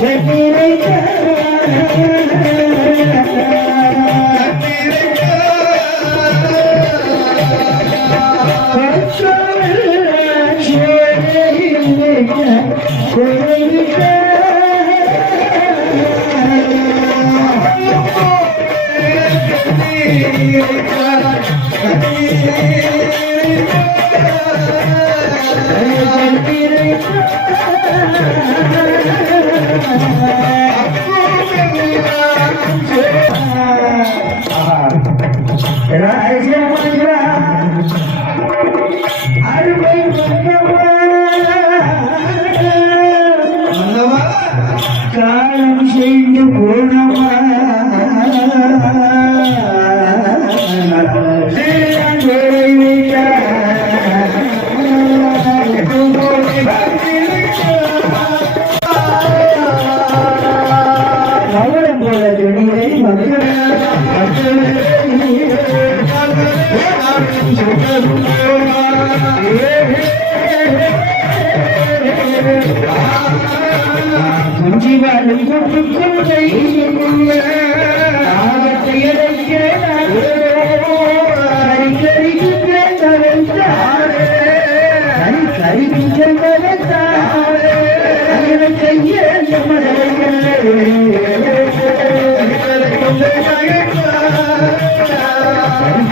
शहीद காலம்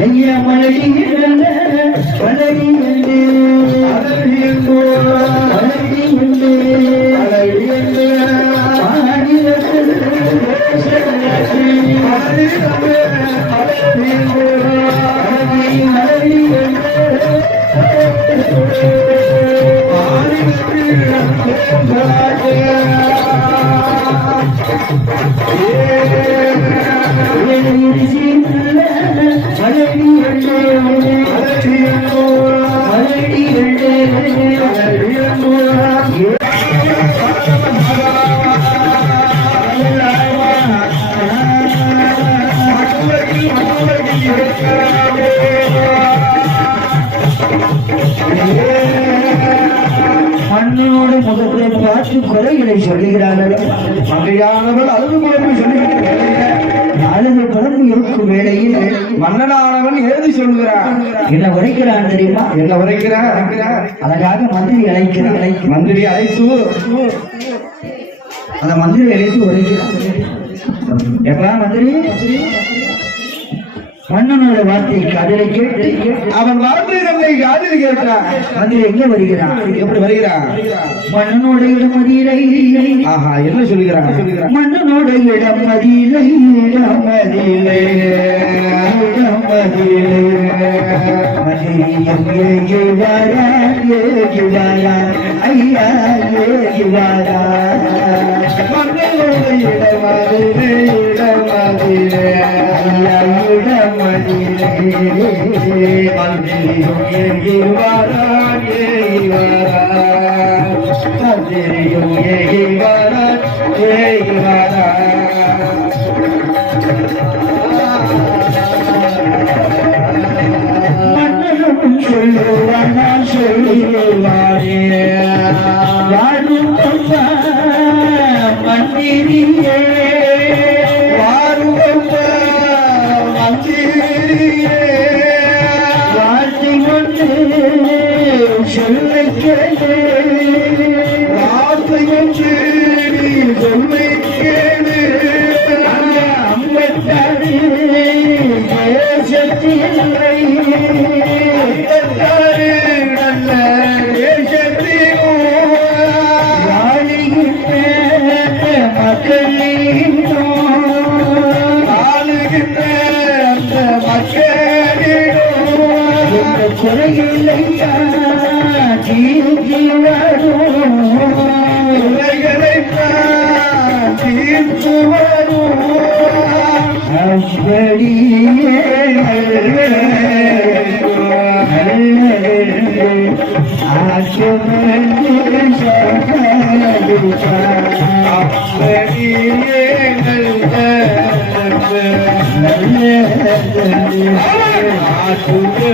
ஐயா மலடி மலடி மண்ணோடு முகத்தை பார்த்து குறைகளை சொல்லுகிறார்கள். மங்கையானவள் அழுது குழம்பு சொல்லுகிறார் இருக்கும் வேளையில் மன்னனானவன் ஏது சொல்கிறான் என்ன உரைக்கிறான் தெரியுமா? என்ன உரைக்கிறார். அதற்காக மந்திரி அழைக்கிறார் மந்திரி அழைத்து அந்த மந்திரி அழைத்து உரைக்கிறார் எப்பா மந்திரி? மன்னனோட வார்த்தை காதலை கேட்டு அவன் வார்த்தை நம்மை காதில் கேட்டான். மந்திரி எங்க வருகிறான்? எப்படி வருகிறான்? மன்னனோட இடமதியிலை ஆஹா என்ன சொல்லுகிறான் சொல்கிறான்? மன்னனோட இடமதியிலை இடமதியிலை இடமதியிலை மதியம் ஏகி வாரா ஐயா ஏகி இடம் மன்னனோடு இடமதிலே இடமதிலே বান্ধি குறையில்லையா தீர்த்தி வரும் குறைகளைப்பா தீர்த்து வரும் அப்படியே ஆசை ஆற்றுக்கு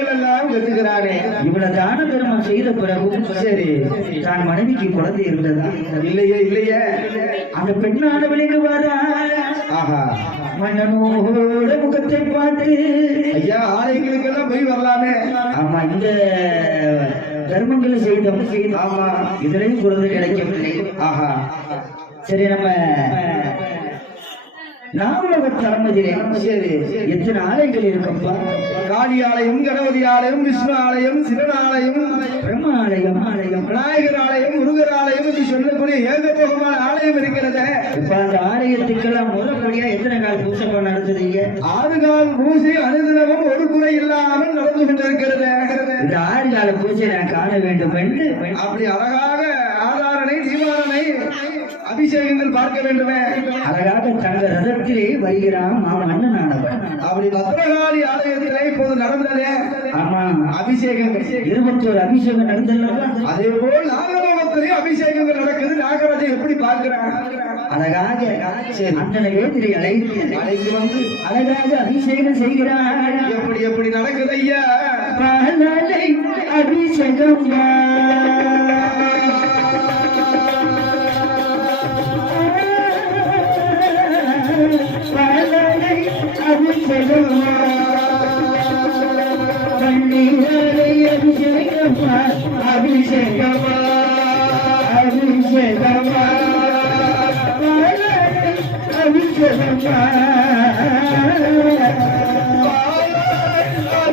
சுமைதாங்கிகள் எல்லாம் கட்டுகிறானே இவ்வளவு தான தர்மம் செய்த பிறகும் சரி தான் மனைவிக்கு குழந்தை இருந்ததா? இல்லையே இல்லையே. அந்த பெண்ணானவளுக்கு வாரா ஆஹா. மன்னனோட முகத்தை பார்த்து. ஐயா ஆலயங்களுக்கெல்லாம் போய் வரலாமே. ஆமா இந்த தர்மங்களை செய்தோம். ஆமா. இதுலயும் குழந்தை கிடைக்கவில்லை. ஆஹா. சரி நம்ம நாமலோக தலைமையிலே சரி எத்தனை ஆலயங்கள் இருக்கப்பா? காளி ஆலயம் கணபதி ஆலயம் விஷ்ணு ஆலயம் சிவன் ஆலயம் பிரம்ம ஆலயம் ஆலயம் விநாயகர் ஆலயம் முருகர் ஆலயம் என்று சொல்லக்கூடிய ஏகபோகமான ஆலயம் இருக்கிறது. இப்ப அந்த ஆலயத்துக்கெல்லாம் முறைப்படியா எத்தனை கால் பூசை நடத்துறீங்க ஆறு கால் பூசை அனுதினமும் ஒரு குறை இல்லாமல் நடந்து கொண்டிருக்கிறது. இந்த ஆறு கால பூஜை நான் காண வேண்டும் என்று அப்படி அழகாக ஆதாரனை தீவாரனை அபிஷேகங்கள் பார்க்க வேண்டுமே? அழகாக தங்க ரதத்திலே வருகிறான் மாமன்னன் ஆனவன் அப்படி பத்ரகாளி ஆலயத்திலே இப்போது நடந்ததே. ஆமா. அபிஷேகங்கள். இருபத்தோரு அபிஷேகம் நடந்தல்லவா அதே போல் நாகலோகத்திலே அபிஷேகங்கள் நடக்குது. நாகராஜை எப்படி பார்க்கிறான்? அழகாக அண்ணனை வேதிரை அழைத்து அழைத்து வந்து அழகாக அபிஷேகம் செய்கிறான். எப்படி எப்படி நடக்குது ஐயா? அபிஷேகம்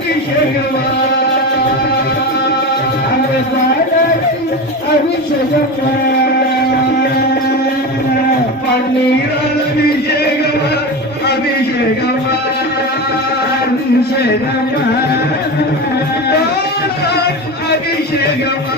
அபிஷேகமா பன்னீரால் அபிஷேகமா அபிஷேகமா அபிஷேகமா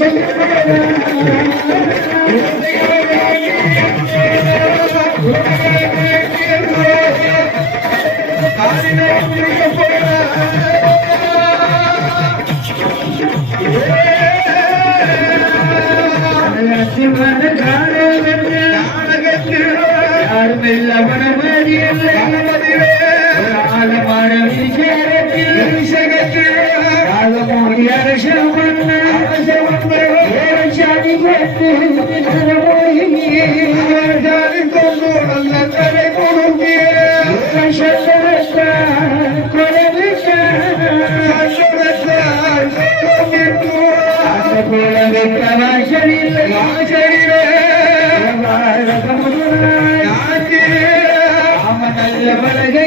Thank you. நல்ல பலகை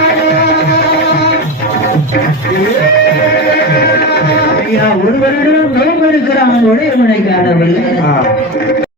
ஐயா ஒரு வருடம் நோம்பு இருக்கிறாங்க கூட இவனை காணவில்லை